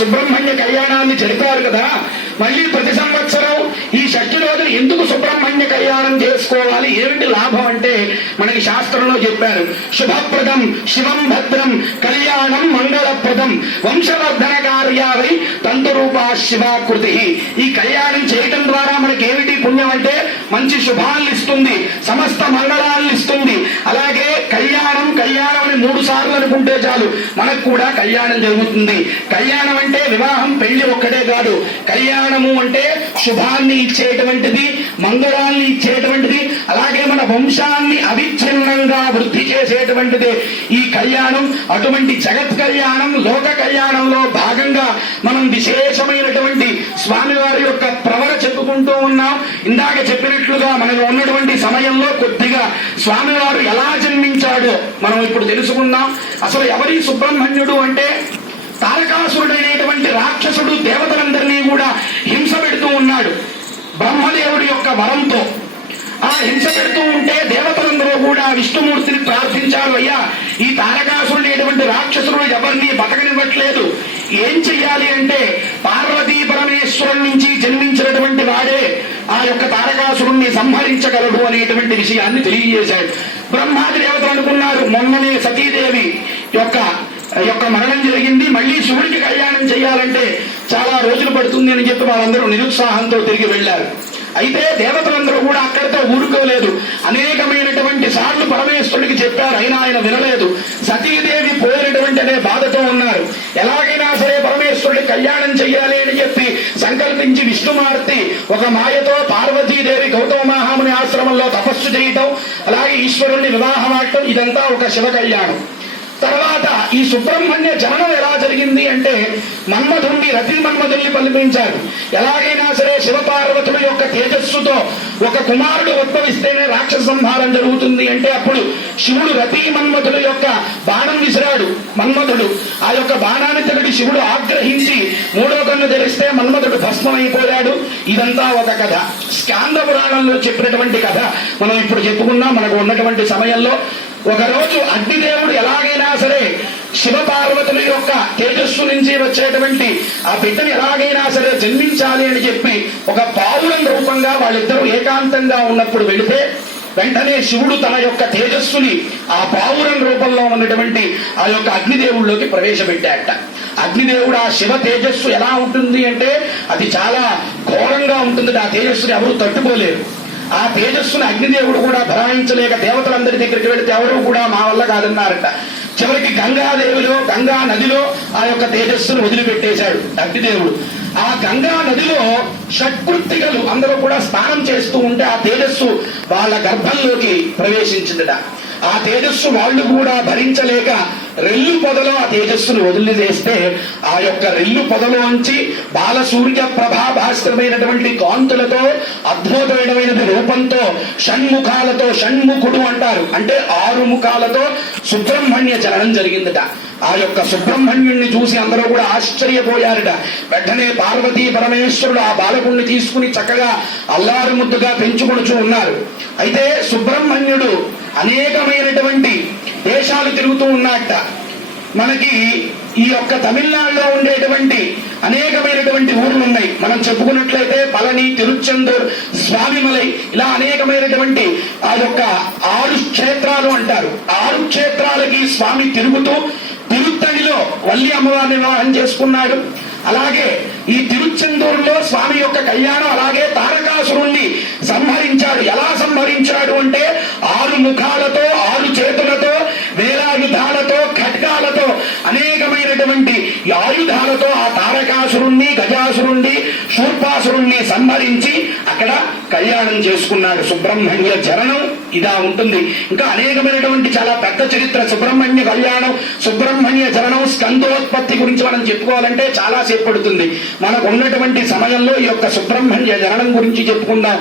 సుబ్రహ్మణ్య కళ్యాణాన్ని జరిపారు కదా, మళ్ళీ ప్రతి సంవత్సరం ఈ షష్ఠి రోజులు ఎందుకు సుబ్రహ్మణ్య కళ్యాణం చేసుకోవాలి, ఏమిటి లాభం అంటే మనకి శాస్త్రంలో చెప్పారు. శుభప్రదం శివం భద్రం కళ్యాణం మంగళప్రదం వంశవర్ధన కార్యావై తంతురూపా శివాకృతి. ఈ కళ్యాణం చేయటం ద్వారా మనకి ఏమిటి పుణ్యం అంటే మంచి శుభాలను ఇస్తుంది, సమస్త మంగళాలను ఇస్తుంది. అలాగే కళ్యాణం కళ్యాణం అని 3 సార్లు అనుకుంటే చాలు మనకు కూడా కళ్యాణం జరుగుతుంది. కళ్యాణం అంటే వివాహం పెళ్లి ఒక్కటే కాదు, కళ్యాణము అంటే శుభాన్ని ఇచ్చేటువంటిది, మంగళాన్ని ఇచ్చేటువంటిది, అలాగే మన వంశాన్ని అవిచ్ఛిన్నంగా వృద్ధి చేసేటువంటిది ఈ కళ్యాణం. అటువంటి జగత్ కళ్యాణం లోక కళ్యాణంలో భాగంగా మనం విశేషమైనటువంటి స్వామివారి యొక్క ప్రవర చెప్పుకుంటూ ఉన్నాం. ఇందాక చెప్పినట్లుగా మనలో ఉన్నటువంటి సమయంలో కొద్దిగా స్వామివారు ఎలా జన్మించాడో మనం ఇప్పుడు తెలుసుకుందాం. అసలు ఎవరి సుబ్రహ్మణ్యుడు అంటే తారకాసురుడైనటువంటి రాక్షసుడు దేవతలందరినీ కూడా హింస పెడుతూ ఉన్నాడు బ్రహ్మదేవుడి యొక్క వరంతో. ఆ హింస పెడుతూ ఉంటే దేవతలందరూ కూడా విష్ణుమూర్తిని ప్రార్థించారు, అయ్యా ఈ తారకాసురుడైనటువంటి రాక్షసుడు ఎవరిని బతకనివ్వట్లేదు, ఏం చెయ్యాలి అంటే పార్వతీ పరమేశ్వరుడి నుంచి జన్మించినటువంటి వాడే ఆ యొక్క తారకాసురుణ్ణి సంహరించగలడు అనేటువంటి విషయాన్ని తెలియజేశాడు. బ్రహ్మాది దేవతలు అనుకున్నారు మొన్ననే సతీదేవి యొక్క మరణం జరిగింది, మళ్ళీ శివుడికి కళ్యాణం చేయాలంటే చాలా రోజులు పడుతుంది అని చెప్పి వాళ్ళందరూ నిరుత్సాహంతో తిరిగి వెళ్లారు. అయితే దేవతలందరూ కూడా అక్కడితో ఊరుకోలేదు, అనేకమైనటువంటి సార్లు పరమేశ్వరుడికి చెప్పారు, అయినా ఆయన వినలేదు. సతీదేవి పోయినటువంటి అనే బాధతో ఉన్నారు. ఎలాగైనా సరే పరమేశ్వరుడి కళ్యాణం చెయ్యాలి అని చెప్పి సంకల్పించి విష్ణుమూర్తి ఒక మాయతో పార్వతీదేవి గౌతమ మహాముని ఆశ్రమంలో తపస్సు చేయటం, అలాగే ఈశ్వరుణ్ణి వివాహమాడటం, ఇదంతా ఒక శివ కళ్యాణం. తర్వాత ఈ సుబ్రహ్మణ్య జననం ఎలా జరిగింది అంటే మన్మధుణ్ణి రతి మన్మధుల్ని పంపించారు. ఎలాగైనా సరే శివపార్వతుల యొక్క తేజస్సుతో ఒక కుమారుడు ఉద్భవిస్తేనే రాక్షస సంహారం జరుగుతుంది అంటే అప్పుడు శివుడు రతి మన్మధుల యొక్క బాణం విసిరాడు. మన్మధుడు ఆ యొక్క బాణాన్ని తగిలి శివుడు ఆగ్రహించి 3వ కన్ను తెరిస్తే మన్మధుడు భస్మమైపోయాడు. ఇదంతా ఒక కథ, స్కాంద పురాణంలో చెప్పినటువంటి కథ మనం ఇప్పుడు చెప్పుకున్నాం. మనకు ఉన్నటువంటి సమయంలో ఒకరోజు అగ్నిదేవుడు ఎలాగైనా సరే శివపార్వతుల యొక్క తేజస్సు నుంచి వచ్చేటువంటి ఆ బిడ్డని ఎలాగైనా సరే జన్మించాలి అని చెప్పి ఒక పావురం రూపంగా వాళ్ళిద్దరూ ఏకాంతంగా ఉన్నప్పుడు వెళితే వెంటనే శివుడు తన యొక్క తేజస్సుని ఆ పావురం రూపంలో ఉన్నటువంటి ఆ యొక్క అగ్నిదేవుల్లోకి ప్రవేశపెట్టాట. అగ్నిదేవుడు ఆ శివ తేజస్సు ఎలా ఉంటుంది అంటే అది చాలా ఘోరంగా ఉంటుంది. ఆ తేజస్సుని ఎవరు తట్టుకోలేరు. ఆ తేజస్సును అగ్నిదేవుడు కూడా భరాయించలేక దేవతలందరి దగ్గరికి వెళితే ఎవరు కూడా మా వల్ల కాదన్నారట. చివరికి గంగాదేవిలో గంగా నదిలో ఆ యొక్క తేజస్సును వదిలిపెట్టేశాడు అగ్నిదేవుడు. ఆ గంగా నదిలో షట్కృత్తికలు అందరూ కూడా స్నానం చేస్తూ ఉంటే ఆ తేజస్సు వాళ్ళ గర్భంలోకి ప్రవేశించిందట. ఆ తేజస్సు వాళ్ళు కూడా భరించలేక రెల్లు పొదలో ఆ తేజస్సును వదిలివేస్తే ఆ యొక్క రెల్లు పొదలోంచి బాలసూర్య ప్రభాభాస్కరమైనటువంటి కాంతులతో అద్భుతమైనటువంటి రూపంతో షణ్ముఖాలతో, షణ్ముఖుడు అంటారు అంటే 6 ముఖాలతో సుబ్రహ్మణ్య జననం జరిగిందట. ఆ యొక్క సుబ్రహ్మణ్యుణ్ణి చూసి అందరూ కూడా ఆశ్చర్యపోయారట. వెంటనే పార్వతీ పరమేశ్వరుడు ఆ బాలకుణ్ణి తీసుకుని చక్కగా అల్లారు ముద్దుగా పెంచుకొనుచూ ఉన్నారు. అయితే సుబ్రహ్మణ్యుడు అనేకమైనటువంటి దేశాలు తిరుగుతూ ఉన్నట్ట. మనకి ఈ యొక్క తమిళనాడులో ఉండేటువంటి అనేకమైనటువంటి ఊర్లు ఉన్నాయి. మనం చెప్పుకున్నట్లయితే పళని, తిరుచెందూర్, స్వామిమలై, ఇలా అనేకమైనటువంటి ఆ యొక్క 6 క్షేత్రాలు అంటారు. 6 క్షేత్రాలకి స్వామి తిరుగుతూ తిరుత్తడిలో వల్లి అమ్మవారిని వివాహం చేసుకున్నాడు. అలాగే ఈ తిరుచెందూరులో స్వామి యొక్క కళ్యాణం, అలాగే తారకాసురుణ్ణి సంహరించాడు. ఎలా సంహరించాడు అంటే 6 ముఖాలతో, 6 చేతులతో, వేలాయుధాలతో, ఖడ్గాలతో, అనేకమైనటువంటి ఆయుధాలతో ఆ తారకాసురుణ్ణి, గజాసురుణ్ణి, శూర్పాసురుణ్ణి సంహరించి అక్కడ కళ్యాణం చేసుకున్నాడు. సుబ్రహ్మణ్య జననం ఇలా ఉంటుంది. ఇంకా అనేకమైనటువంటి చాలా పెద్ద చరిత్ర సుబ్రహ్మణ్య కళ్యాణం, సుబ్రహ్మణ్య జననం, స్కందోత్పత్తి గురించి మనం చెప్పుకోవాలంటే చాలా సేపు పడుతుంది. మనకు ఉన్నటువంటి సమయంలో ఈ యొక్క సుబ్రహ్మణ్య జననం గురించి చెప్పుకుందాం.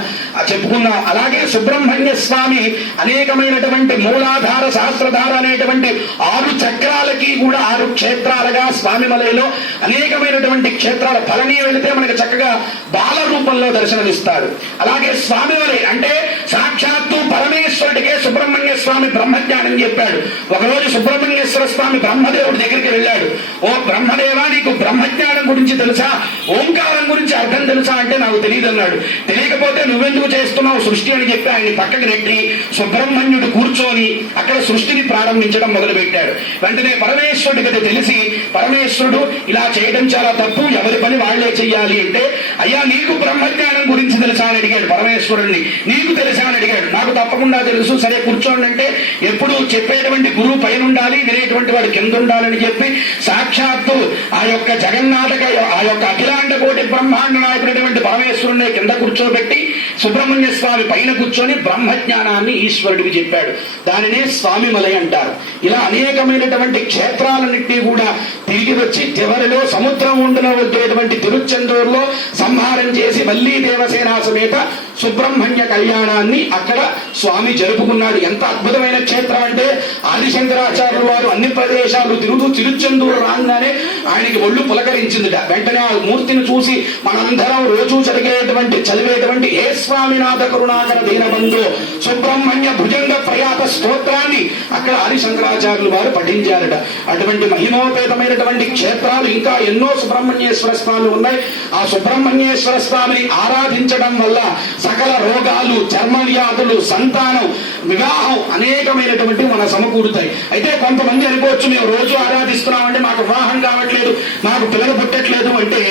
అలాగే సుబ్రహ్మణ్య స్వామి అనేకమైనటువంటి మూలాధార, సహస్రధార అనేటువంటి 6 చక్రాలకి కూడా 6 క్షేత్రాలుగా స్వామిమలైలో అనేకమైనటువంటి క్షేత్రాల పళని వెళితే మనకి చక్కగా బాల రూపంలో దర్శనమిస్తారు. అలాగే స్వామిమలై అంటే సాక్షాత్తు పరమేశ్వరుడికే సుబ్రహ్మణ్య స్వామి బ్రహ్మజ్ఞానం చెప్పాడు. ఒకరోజు సుబ్రహ్మణ్యేశ్వర స్వామి బ్రహ్మదేవుడి దగ్గరికి వెళ్ళాడు. ఓ బ్రహ్మదేవా, నీకు బ్రహ్మజ్ఞానం గురించి తెలుసా, ఓంకారం గురించి అర్థం తెలుసా అంటే నాకు తెలియదు అన్నాడు. తెలియకపోతే నువ్వెందుకు చేస్తున్నావు సృష్టి అని చెప్పి ఆయన్ని పక్కకి నెట్టి సుబ్రహ్మణ్యుడు కూర్చొని అక్కడ సృష్టిని ప్రారంభించడం మొదలు పెట్టాడు. వెంటనే పరమేశ్వరుడికి అది తెలిసి, పరమేశ్వరుడు ఇలా చేయడం చాలా తప్పు, ఎవరి పని వాళ్లే చెయ్యాలి అంటే, అయ్యా నీకు బ్రహ్మజ్ఞానం గురించి తెలుసా అని అడిగాడు పరమేశ్వరుడిని. నీకు తెలుసా అని అడిగాడు. నాకు తప్పకుండా తెలుసు. సరే కూర్చోండి అంటే, ఎప్పుడు చెప్పేటువంటి గురువు పైన ఉండాలి, వినేటువంటి వాడు కింద ఉండాలని చెప్పి సాక్షాత్తు ఆ యొక్క జగన్నాటక ఆ యొక్క అఖిలాండ కోటి బ్రహ్మాండ నాయకుడైనటువంటి పరమేశ్వరుడిని కింద కూర్చోబెట్టి సుబ్రహ్మణ్య స్వామి పైన కూర్చొని బ్రహ్మజ్ఞానాన్ని ఈశ్వరుడికి చెప్పాడు. దానినే స్వామి మలై అంటారు. ఇలా అనేకమైనటువంటి క్షేత్రాలన్నింటినీ కూడా తిరిగి వచ్చి చివరిలో సముద్రం ఒడ్డున వచ్చేటువంటి తిరుచెందూరులో సంహారం చేసి మళ్లీ దేవసేనా సమేత సుబ్రహ్మణ్య కళ్యాణాన్ని అక్కడ స్వామి జరుపుకున్నాడు. ఎంత అద్భుతమైన క్షేత్రం అంటే, ఆదిశంకరాచార్యుల వారు అన్ని ప్రదేశాలు తిరుగుతూ తిరుచెందూరు రాగానే ఆయనకి ఒళ్ళు పులకరించిందిట. వెంటనే ఆ మూర్తిని చూసి మనందరం రోజు చదివేటువంటి ఏ స్వామినాథ కరుణాకర దీనబంధు సుబ్రహ్మణ్య భుజంగ ప్రయాత స్తోత్రాన్ని అక్కడ ఆదిశంకరాచార్యులు వారు పఠించారట. అటువంటి మహిమోపేతమైనటువంటి క్షేత్రాలు ఇంకా ఎన్నో సుబ్రహ్మణ్యేశ్వర స్వామి ఉన్నాయి. ఆ సుబ్రహ్మణ్యేశ్వర స్వామిని ఆరాధించడం వల్ల సకల రోగాలు, చర్మ వ్యాధులు, సంతానం, వివాహం అనేకమైనటువంటి మన సమకూరుతాయి. అయితే కొంతమంది అనుకోవచ్చు, మేము రోజు ఆరాధిస్తున్నామంటే మాకు వివాహం కావట్లేదు, మాకు పిల్లలు పుట్టట్లేదు అంటే,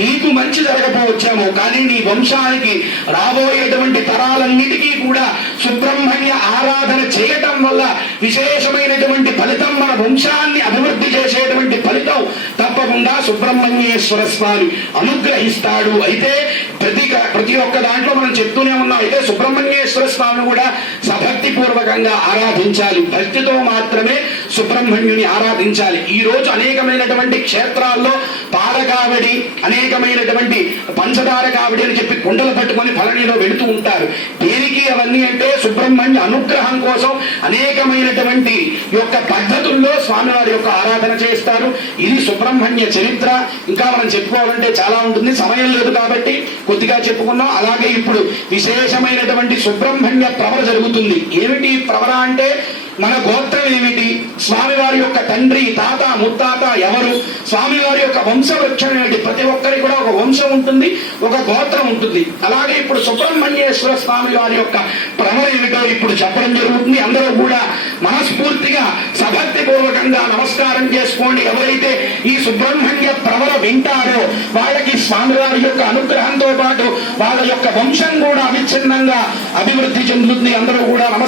నీకు మంచి జరగకపోవచ్చాము, కానీ నీ వంశానికి రాబోయేటువంటి తరాలన్నిటికీ కూడా సుబ్రహ్మణ్య ఆరాధన చేయటం వల్ల విశేషమైనటువంటి ఫలితం, మన వంశాన్ని అభివృద్ధి చేసేటువంటి ఫలితం తప్పకుండా సుబ్రహ్మణ్యేశ్వర స్వామి అనుగ్రహిస్తాడు. అయితే ప్రతి ఒక్క దాంట్లో మనం చెప్తూనే ఉన్నాం. అయితే సుబ్రహ్మణ్యేశ్వర స్వామిని కూడా సభక్తి పూర్వకంగా ఆరాధించాలి. భక్తితో మాత్రమే సుబ్రహ్మణ్యుని ఆరాధించాలి. ఈ రోజు అనేకమైనటువంటి క్షేత్రాల్లో పాల కావడి, అనేకమైనటువంటి పంచదార కావడి అని చెప్పి కుండలు పట్టుకొని ఫలనీలో వెళుతూ ఉంటారు. దేనికి అవన్నీ అంటే, సుబ్రహ్మణ్య అనుగ్రహం కోసం అనేకమైనటువంటి యొక్క పద్ధతుల్లో స్వామివారి యొక్క ఆరాధన చేస్తారు. ఇది సుబ్రహ్మణ్య చరిత్ర. ఇంకా మనం చెప్పుకోవాలంటే చాలా ఉంటుంది, సమయం లేదు కాబట్టి కొద్దిగా చెప్పుకున్నాం. అలాగే ఇప్పుడు విశేషమైనటువంటి సుబ్రహ్మణ్య ప్రవర జరుగుతుంది. ఏమిటి ప్రవర అంటే, మన గోత్రం ఏమిటి, స్వామివారి యొక్క తండ్రి, తాత, ముత్తాత ఎవరు, స్వామివారి యొక్క వంశవృక్షం ఏమిటి, ప్రతి ఒక్కరికి కూడా ఒక వంశం ఉంటుంది, ఒక గోత్రం ఉంటుంది. అలాగే ఇప్పుడు సుబ్రహ్మణ్యేశ్వర స్వామి వారి యొక్క ప్రవర ఏమిటో ఇప్పుడు చెప్పడం జరుగుతుంది. అందరూ కూడా మనస్ఫూర్తిగా సభక్తి పూర్వకంగా నమస్కారం చేసుకోండి. ఎవరైతే ఈ సుబ్రహ్మణ్య ప్రవర వింటారో వాళ్ళకి స్వామివారి యొక్క అనుగ్రహంతో పాటు వాళ్ళ యొక్క వంశం కూడా అవిచ్ఛిన్నంగా అభివృద్ధి చెందుతుంది. అందరూ కూడా